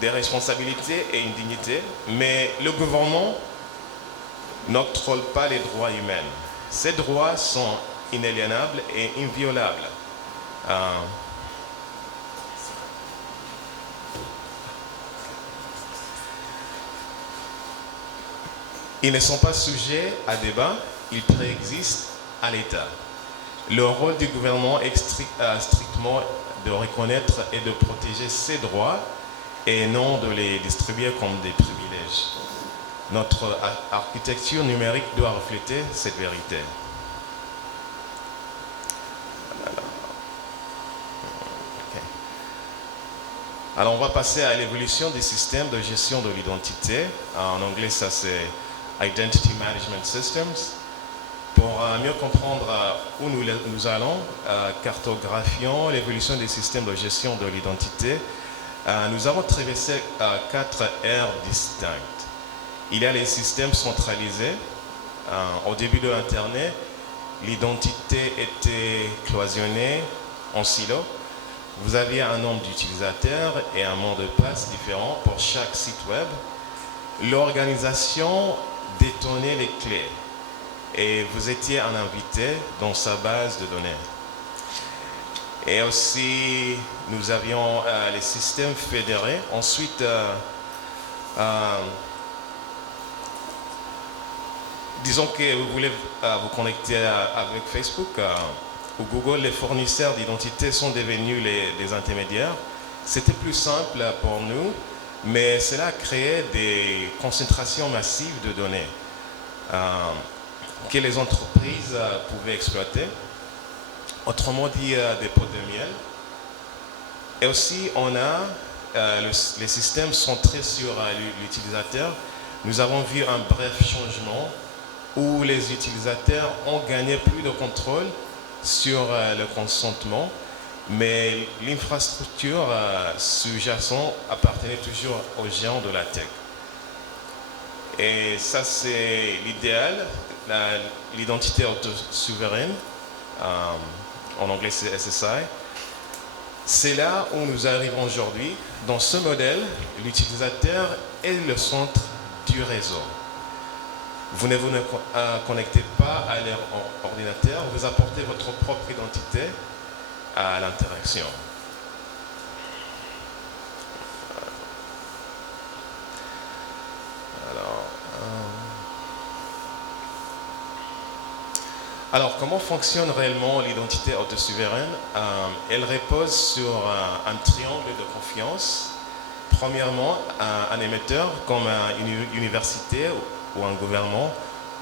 des responsabilités et une dignité, mais le gouvernement n'octroie pas les droits humains. Ces droits sont inaliénables et inviolables. Ils ne sont pas sujets à débat, ils préexistent à l'État. Le rôle du gouvernement est strictement de reconnaître et de protéger ces droits et non de les distribuer comme des privilèges. Notre architecture numérique doit refléter cette vérité. Alors on va passer à l'évolution des systèmes de gestion de l'identité. En anglais, ça c'est Identity Management Systems. Pour mieux comprendre où nous allons, cartographions l'évolution des systèmes de gestion de l'identité. Nous avons traversé 4 ères distinctes. Il y a les systèmes centralisés. Au début de l'Internet, l'identité était cloisonnée en silos. Vous aviez un nombre d'utilisateurs et un mot de passe différent pour chaque site web. L'organisation détenait les clés et vous étiez un invité dans sa base de données. Et aussi, nous avions les systèmes fédérés. Ensuite, disons que vous voulez vous connecter avec Facebook ou Google, les fournisseurs d'identité sont devenus les intermédiaires. C'était plus simple pour nous, mais cela a créé des concentrations massives de données que les entreprises pouvaient exploiter. Autrement dit, des pots de miel. Et aussi, on a les systèmes centrés sur l'utilisateur. Nous avons vu un bref changement où les utilisateurs ont gagné plus de contrôle sur le consentement, mais l'infrastructure sous-jacente appartenait toujours aux géants de la tech. Et ça, c'est l'idéal, l'identité auto-souveraine, en anglais c'est SSI. C'est là où nous arrivons aujourd'hui. Dans ce modèle, l'utilisateur est le centre du réseau. Vous ne vous connectez pas à leur ordinateur, vous apportez votre propre identité à l'interaction. Alors, comment fonctionne réellement l'identité autosouveraine? Elle repose sur un triangle de confiance. Premièrement, un émetteur comme une université ou un gouvernement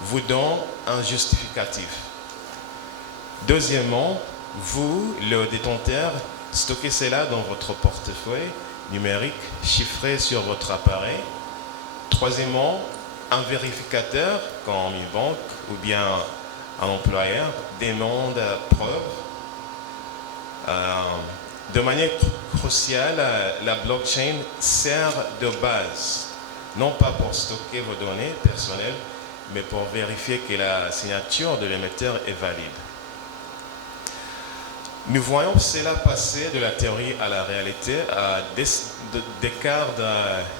vous donne un justificatif. Deuxièmement, vous, le détenteur, stockez cela dans votre portefeuille numérique chiffré sur votre appareil. Troisièmement, un vérificateur comme une banque ou bien un employeur demande preuve. De manière cruciale, la blockchain sert de base, non pas pour stocker vos données personnelles, mais pour vérifier que la signature de l'émetteur est valide. Nous voyons cela passer de la théorie à la réalité. Des cadres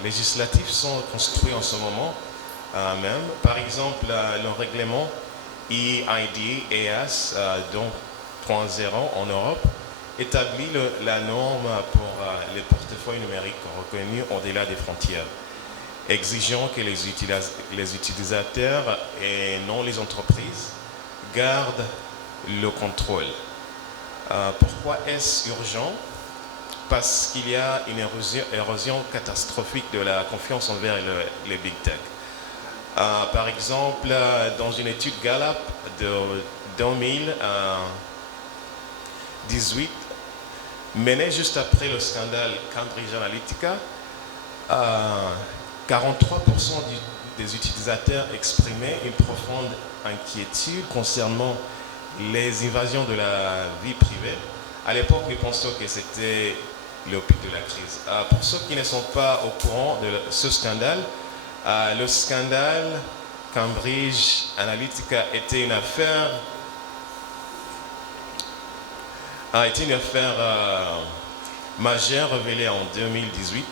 législatifs sont construits en ce moment même. Par exemple, le règlement EID-AS 2.0 en Europe établit la norme pour les portefeuilles numériques reconnus au-delà des frontières, exigeant que les utilisateurs et non les entreprises gardent le contrôle. Pourquoi est-ce urgent? Parce qu'il y a une érosion catastrophique de la confiance envers les big tech. Par exemple, dans une étude Gallup de 2018, menée juste après le scandale Cambridge Analytica, 43% des utilisateurs exprimaient une profonde inquiétude concernant les invasions de la vie privée. À l'époque, nous pensions que c'était le pic de la crise. Pour ceux qui ne sont pas au courant de ce scandale, le scandale Cambridge Analytica était une affaire majeure révélée en 2018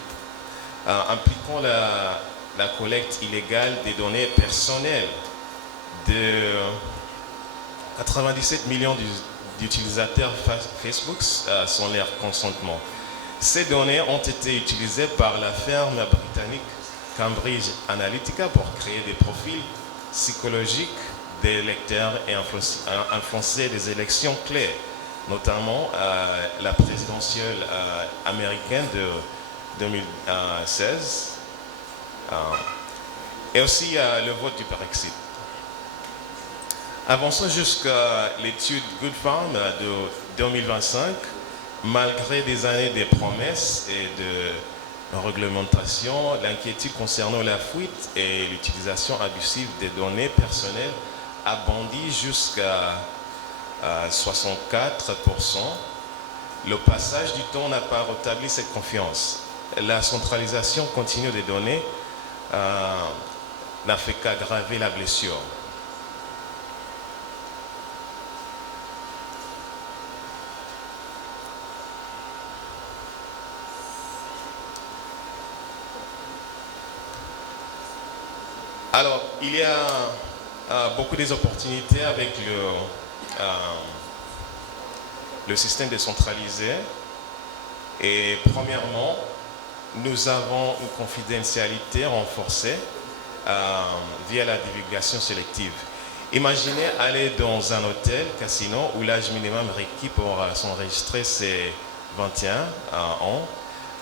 impliquant la collecte illégale des données personnelles de 97 millions d'utilisateurs Facebook sans leur consentement. Ces données ont été utilisées par la firme britannique Cambridge Analytica pour créer des profils psychologiques des lecteurs et influencer des élections clés, notamment la présidentielle américaine de 2016 et aussi le vote du Brexit. Avançons jusqu'à l'étude Good Farm de 2025, malgré des années de promesses et de réglementation, l'inquiétude concernant la fuite et l'utilisation abusive des données personnelles a bondi jusqu'à 64%. Le passage du temps n'a pas rétabli cette confiance. La centralisation continue des données n'a fait qu'aggraver la blessure. Alors, il y a beaucoup d'opportunités avec le système décentralisé. Et premièrement, nous avons une confidentialité renforcée via la divulgation sélective. Imaginez aller dans un hôtel, casino, où l'âge minimum requis pour s'enregistrer c'est 21 ans.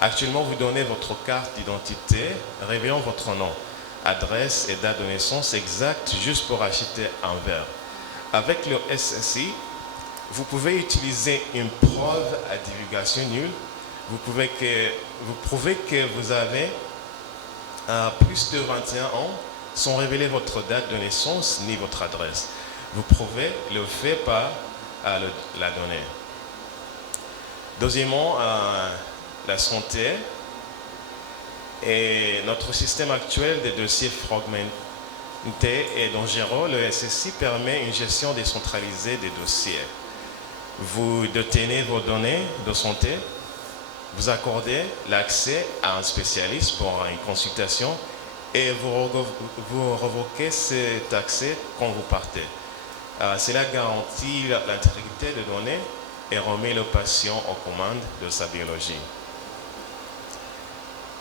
Actuellement, vous donnez votre carte d'identité, révélant votre nom, adresse et date de naissance exacte juste pour acheter un verre. Avec le SSI, vous pouvez utiliser une preuve à divulgation nulle. Vous prouvez que vous avez plus de 21 ans sans révéler votre date de naissance ni votre adresse. Vous prouvez le fait par la donnée. Deuxièmement, la santé. Et notre système actuel de dossiers fragmentés et dangereux, le SSI permet une gestion décentralisée des dossiers. Vous détenez vos données de santé, vous accordez l'accès à un spécialiste pour une consultation et vous revoquez cet accès quand vous partez. Cela garantit l'intégrité des données et remet le patient aux commandes de sa biologie.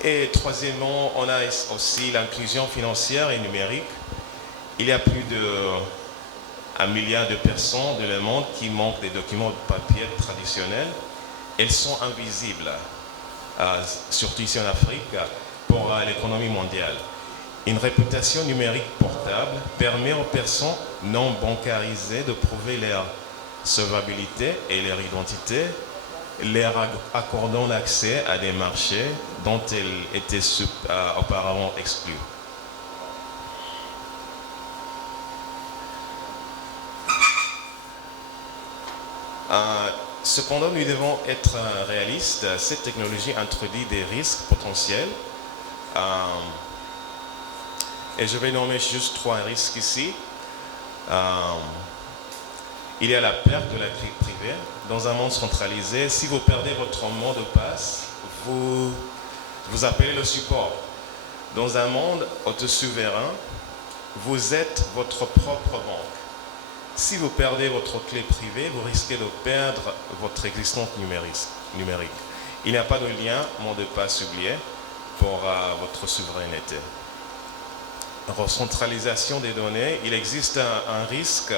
Et troisièmement, on a aussi l'inclusion financière et numérique. Il y a plus d'1 milliard de personnes dans le monde qui manquent des documents de papier traditionnels. Elles sont invisibles, surtout ici en Afrique, pour l'économie mondiale. Une réputation numérique portable permet aux personnes non bancarisées de prouver leur solvabilité et leur identité, leur accordant l'accès à des marchés dont elles étaient auparavant exclues. Cependant, nous devons être réalistes. Cette technologie introduit des risques potentiels. Et je vais nommer juste 3 risques ici. Il y a la perte de la vie privée. Dans un monde centralisé, si vous perdez votre mot de passe, vous appelez le support. Dans un monde autosouverain, vous êtes votre propre banque. Si vous perdez votre clé privée, vous risquez de perdre votre existence numérique. Il n'y a pas de lien mot de passe oublié pour votre souveraineté. Recentralisation des données, il existe un risque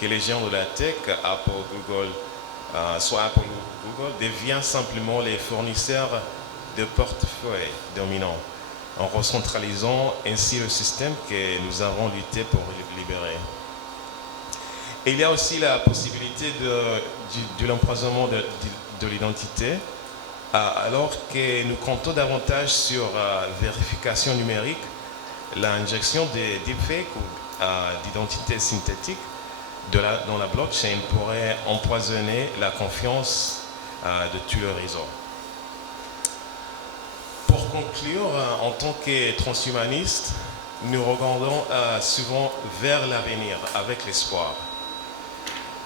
que les géants de la tech, Apple, Google, deviennent simplement les fournisseurs de portefeuilles dominants, en recentralisant ainsi le système que nous avons lutté pour libérer. Et il y a aussi la possibilité de l'empoisonnement de l'identité, alors que nous comptons davantage sur la vérification numérique, l'injection des deepfakes ou d'identités synthétiques dans la blockchain pourrait empoisonner la confiance de tout le réseau. Pour conclure, en tant que transhumanistes, nous regardons souvent vers l'avenir avec l'espoir.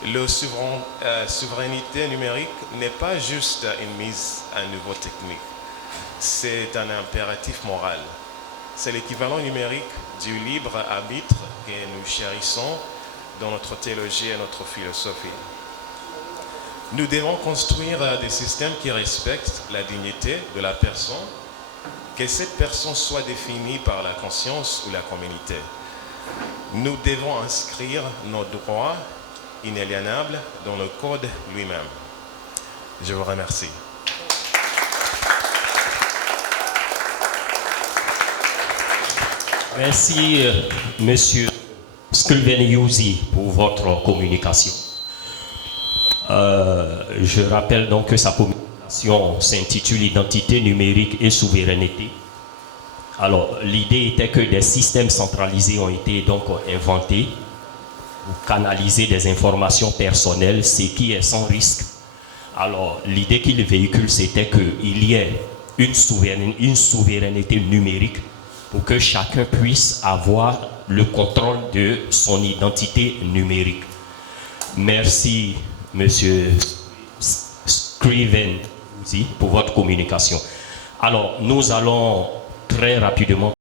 La souveraineté numérique n'est pas juste une mise à niveau technique. c'est un impératif moral. C'est l'équivalent numérique du libre arbitre que nous chérissons dans notre théologie et notre philosophie. Nous devons construire des systèmes qui respectent la dignité de la personne, que cette personne soit définie par la conscience ou la communauté. Nous devons inscrire nos droits inaliénables dans le code lui-même. Je vous remercie. Merci, Monsieur Scriveniusi, pour votre communication. Je rappelle donc que sa communication s'intitule Identité numérique et souveraineté. Alors, l'idée était que des systèmes centralisés ont été donc inventés pour canaliser des informations personnelles, ce qui est sans risque. Alors, l'idée qu'il véhicule, c'était qu'il y ait une souveraineté numérique pour que chacun puisse avoir le contrôle de son identité numérique. Merci, Monsieur Scriveniusi, pour votre communication. Alors, nous allons très rapidement